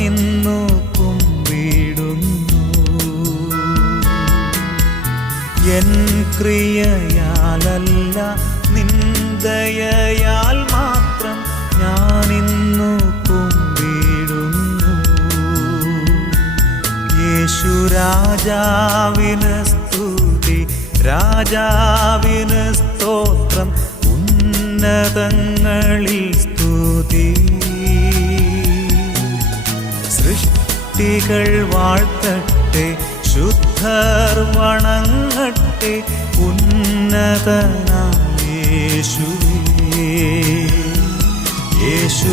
ഞാനിന്നു കുമ്പിടുന്നു. N ക്രിയയാലല്ല നിൻ ദയയാൽ മാത്രം ഞാനിന്നു കുമ്പിടുന്നു. യേശു രാജാവിന് സ്തുതി, രാജാവിന് സ്തോത്രം, ഉന്നതങ്ങളിൽ സ്തുതി. സൃഷ്ടികൾ വാഴ്ത്തട്ടെ, ശുദ്ധർ വണങ്ങട്ടെ ഉന്നതനാം യേശുവേ. യേശു